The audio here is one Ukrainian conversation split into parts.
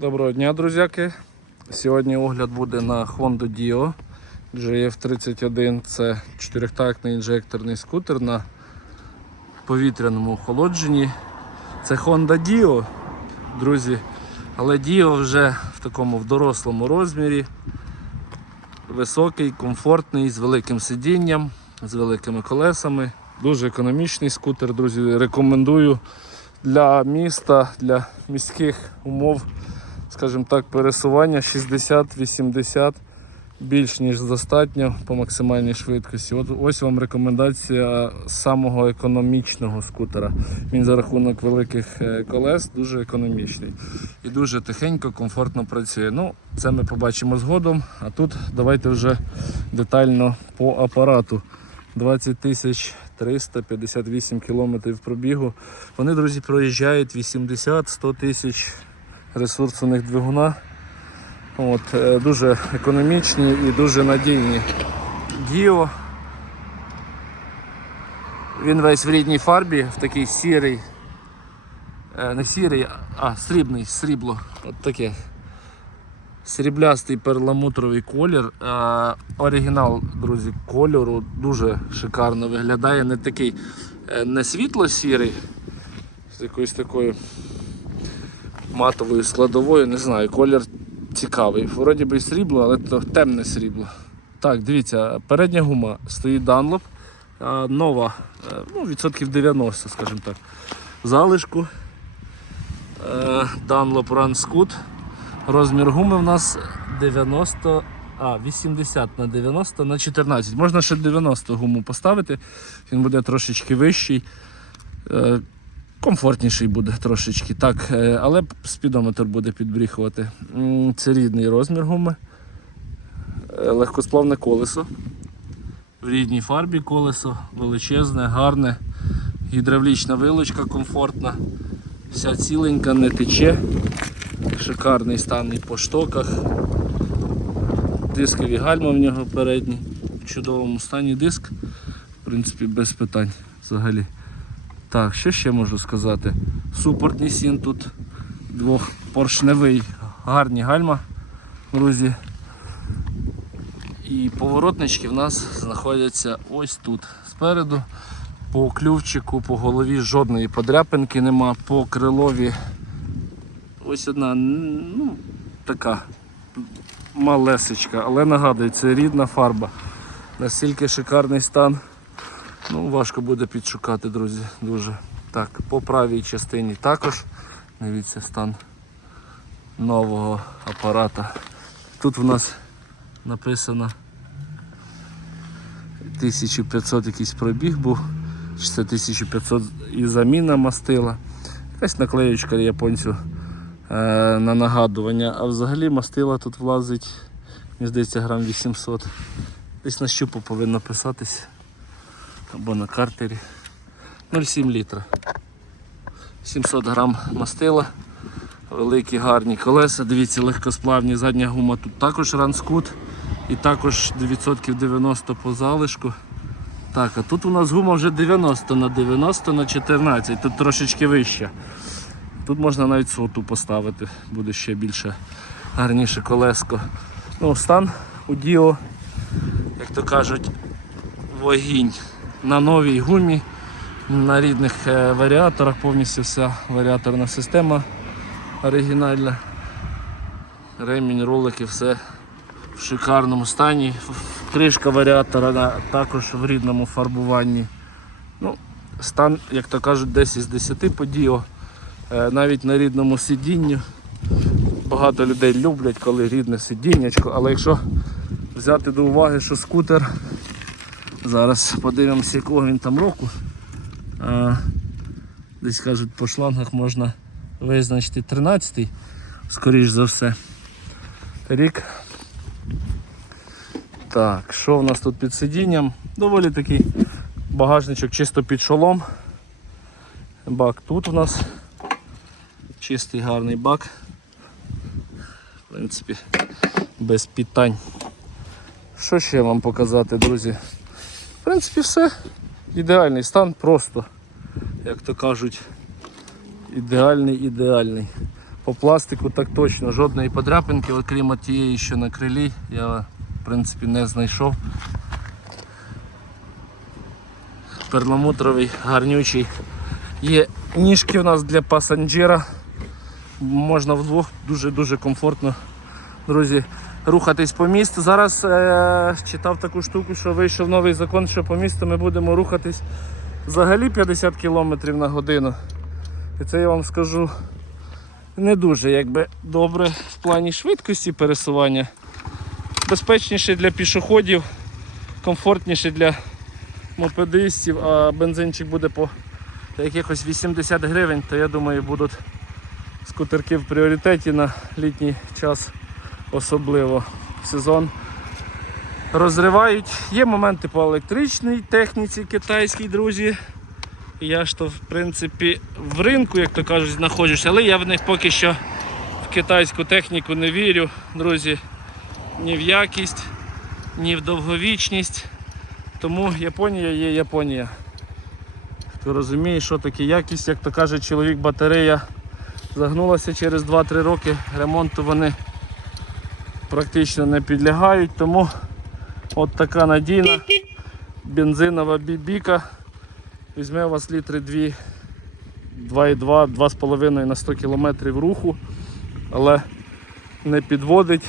Доброго дня, друзяки. Сьогодні огляд буде на Honda Dio GF31. Це чотирьохтактний інжекторний скутер на повітряному охолодженні. Це Honda Dio, друзі. Але Dio вже в такому в дорослому розмірі. Високий, комфортний, з великим сидінням, з великими колесами. Дуже економічний скутер, друзі. Рекомендую для міста, для міських умов, скажімо так, пересування 60-80 більш ніж достатньо по максимальній швидкості. От ось вам рекомендація самого економічного скутера. Він за рахунок великих е, колес дуже економічний і дуже тихенько, комфортно працює. Ну, це ми побачимо згодом. А тут давайте вже детально по апарату. 20 тисяч 358 кілометрів пробігу. Вони, друзі, проїжджають 80-100 тисяч ресурс у них двигуна. От, е, дуже економічні і дуже надійні. Діо. Він весь в рідній фарбі, в такий сірий, е, не сірий, а срібний, срібло. От таке. Сріблястий перламутровий колір. Е, оригінал, друзі, кольору дуже шикарно виглядає. Не такий е, не світло-сірий, з якоюсь такою матовою складовою, не знаю, колір цікавий. Вроді би срібло, але то темне срібло. Так, дивіться, передня гума стоїть е, нова, е, ну, відсотків 90, скажімо так. Залишку е, Dunlop Run Scoot. Розмір гуми в нас 90, а, 80 на 90 на 14. Можна ще 90 гуму поставити, він буде трошечки вищий, е, комфортніший буде трошечки. Так, е, але спідометр буде підбріхувати. Це рідний розмір гуми. Е, Легкосплавне колесо. В рідній фарбі колесо, величезне, гарне, гідравлічна вилочка комфортна, вся ціленька, не тече. Шикарний стан і по штоках. Дискові гальма в нього передні. В чудовому стані диск. В принципі, без питань взагалі. Так, що ще можу сказати? Супортний сін тут двохпоршневий, гарні гальма, друзі. І поворотнички в нас знаходяться ось тут. Спереду. По клювчику, по голові жодної подряпинки нема, по крилові Ось одна, ну, така малесечка, але нагадую, це рідна фарба. Настільки шикарний стан. Ну, важко буде підшукати, друзі, дуже. Так, по правій частині також. Дивіться стан нового апарата. Тут в нас написано 1500 якийсь пробіг був, чи це 1500 і заміна мастила. Якась наклеючка японцю е, на нагадування, а взагалі мастила тут влазить, мені здається, грам 800. Десь на щупу повинно писатись або на картері. 0,7 літра. 700 грам мастила, великі гарні колеса, дивіться, легкосплавні, задня гума тут також ранскут і також 990 по залишку. Так, а тут у нас гума вже 90 на 90 на 14, тут трошечки вища. Тут можна навіть соту поставити, буде ще більше гарніше колеско. Ну, стан у Діо, як то кажуть, вогінь на новій гумі, на рідних е, варіаторах, повністю вся варіаторна система оригінальна. Ремінь, ролики, все в шикарному стані. Кришка варіатора також в рідному фарбуванні. Ну, стан, як то кажуть, 10 із 10 по Діо. Е, навіть на рідному сидінні. Багато людей люблять, коли рідне сидіннячко, але якщо взяти до уваги, що скутер, зараз подивимося, якого він там року. А, десь кажуть, по шлангах можна визначити 13-й, скоріш за все. Рік. Так, що в нас тут під сидінням? Доволі такий багажничок чисто під шолом. Бак тут у нас чистий гарний бак. В принципі, без питань. Що ще вам показати, друзі? Принципі, все. Ідеальний стан, просто, як то кажуть, ідеальний, ідеальний. По пластику так точно, жодної подряпинки, окрім тієї, що на крилі, я в принципі не знайшов. Перламутровий, гарнючий. Є ніжки у нас для пасанджира. Можна вдвох дуже-дуже комфортно, друзі, рухатись по місту. Зараз е- читав таку штуку, що вийшов новий закон, що по місту ми будемо рухатись взагалі 50 км на годину. І це я вам скажу не дуже якби добре в плані швидкості пересування. Безпечніше для пішоходів, комфортніше для мопедистів, а бензинчик буде по якихось 80 гривень, то я думаю будуть скутерки в пріоритеті на літній час, особливо сезон. Розривають. Є моменти по електричній техніці китайській, друзі. Я ж то в принципі в ринку, як то кажуть, знаходжусь, але я в них поки що в китайську техніку не вірю, друзі, ні в якість, ні в довговічність. Тому Японія є Японія. Хто розуміє, що таке якість, як то каже чоловік, батарея загнулася через 2-3 роки, ремонту вони практично не підлягають, тому от така надійна бензинова бібіка візьме у вас літри 2, 2,2, 2,5 на 100 км руху, але не підводить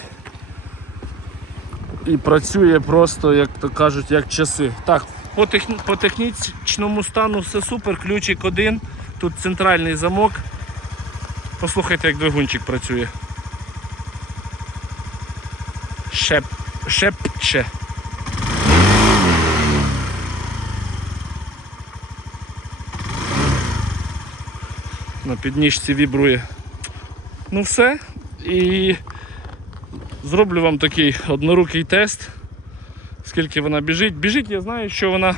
і працює просто, як то кажуть, як часи. Так, по, техні... по технічному стану все супер, ключик один, тут центральний замок. Послухайте, як двигунчик працює. Шеп... Шепче. На підніжці вібрує. Ну все. І зроблю вам такий однорукий тест. Скільки вона біжить. Біжить, я знаю, що вона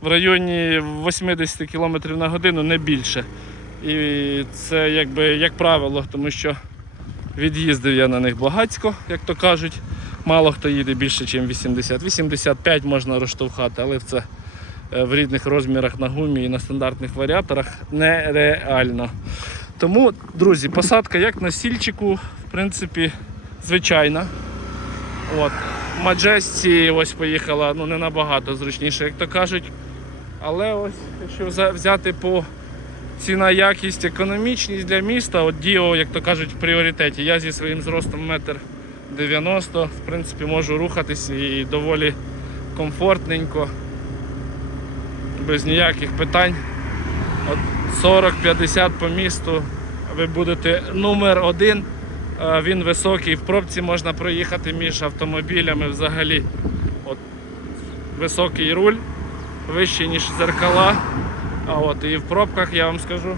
в районі 80 км на годину, не більше. І це якби як правило, тому що від'їздив я на них багацько, як то кажуть. Мало хто їде більше, ніж 80. 85 можна розштовхати, але це е, в рідних розмірах на гумі і на стандартних варіаторах нереально. Тому, друзі, посадка як на стільчику, в принципі, звичайна. От. Маджесті ось поїхала ну, не набагато зручніше, як то кажуть. Але ось, якщо взяти по ціна, якість, економічність для міста, от Діо, як то кажуть, в пріоритеті. Я зі своїм зростом метр 90, в принципі, можу рухатись і доволі комфортненько, без ніяких питань. От 40-50 по місту ви будете номер один. Він високий, в пробці можна проїхати між автомобілями взагалі. От, високий руль, вищий, ніж зеркала. А от і в пробках я вам скажу,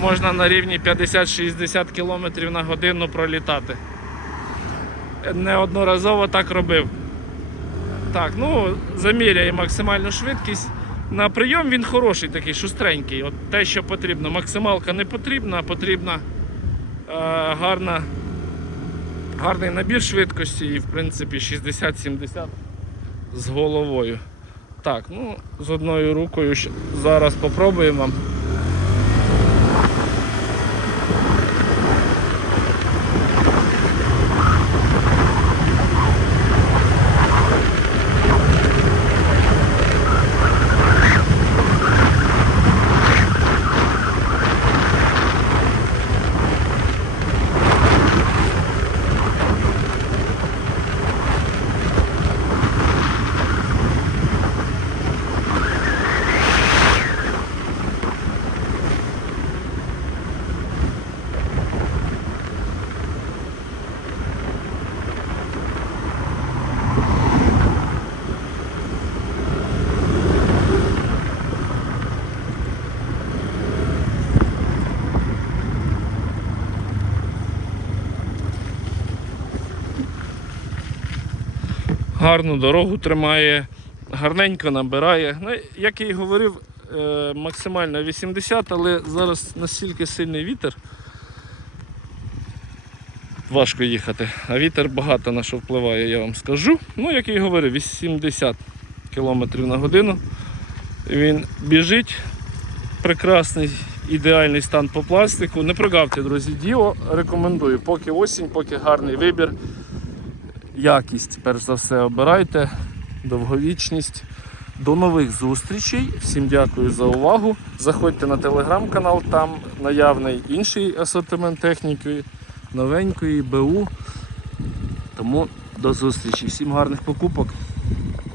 можна на рівні 50-60 км на годину пролітати. Неодноразово так робив. Так, ну заміряє максимальну швидкість. На прийом він хороший, такий шустренький. От те, що потрібно. Максималка не потрібна, потрібна е, гарна, гарний набір швидкості і в принципі 60-70 з головою. Так, ну з одною рукою зараз попробуємо. Гарну дорогу тримає, гарненько набирає. Ну, як я і говорив, е, максимально 80, але зараз настільки сильний вітер. Важко їхати, а вітер багато на що впливає, я вам скажу. Ну, як я і говорив, 80 км на годину. Він біжить прекрасний, ідеальний стан по пластику. Не прогавте, друзі, діо. Рекомендую. Поки осінь, поки гарний вибір. Якість, перш за все, обирайте, довговічність. До нових зустрічей. Всім дякую за увагу. Заходьте на телеграм-канал, там наявний інший асортимент техніки, новенької, БУ. Тому до зустрічі. Всім гарних покупок.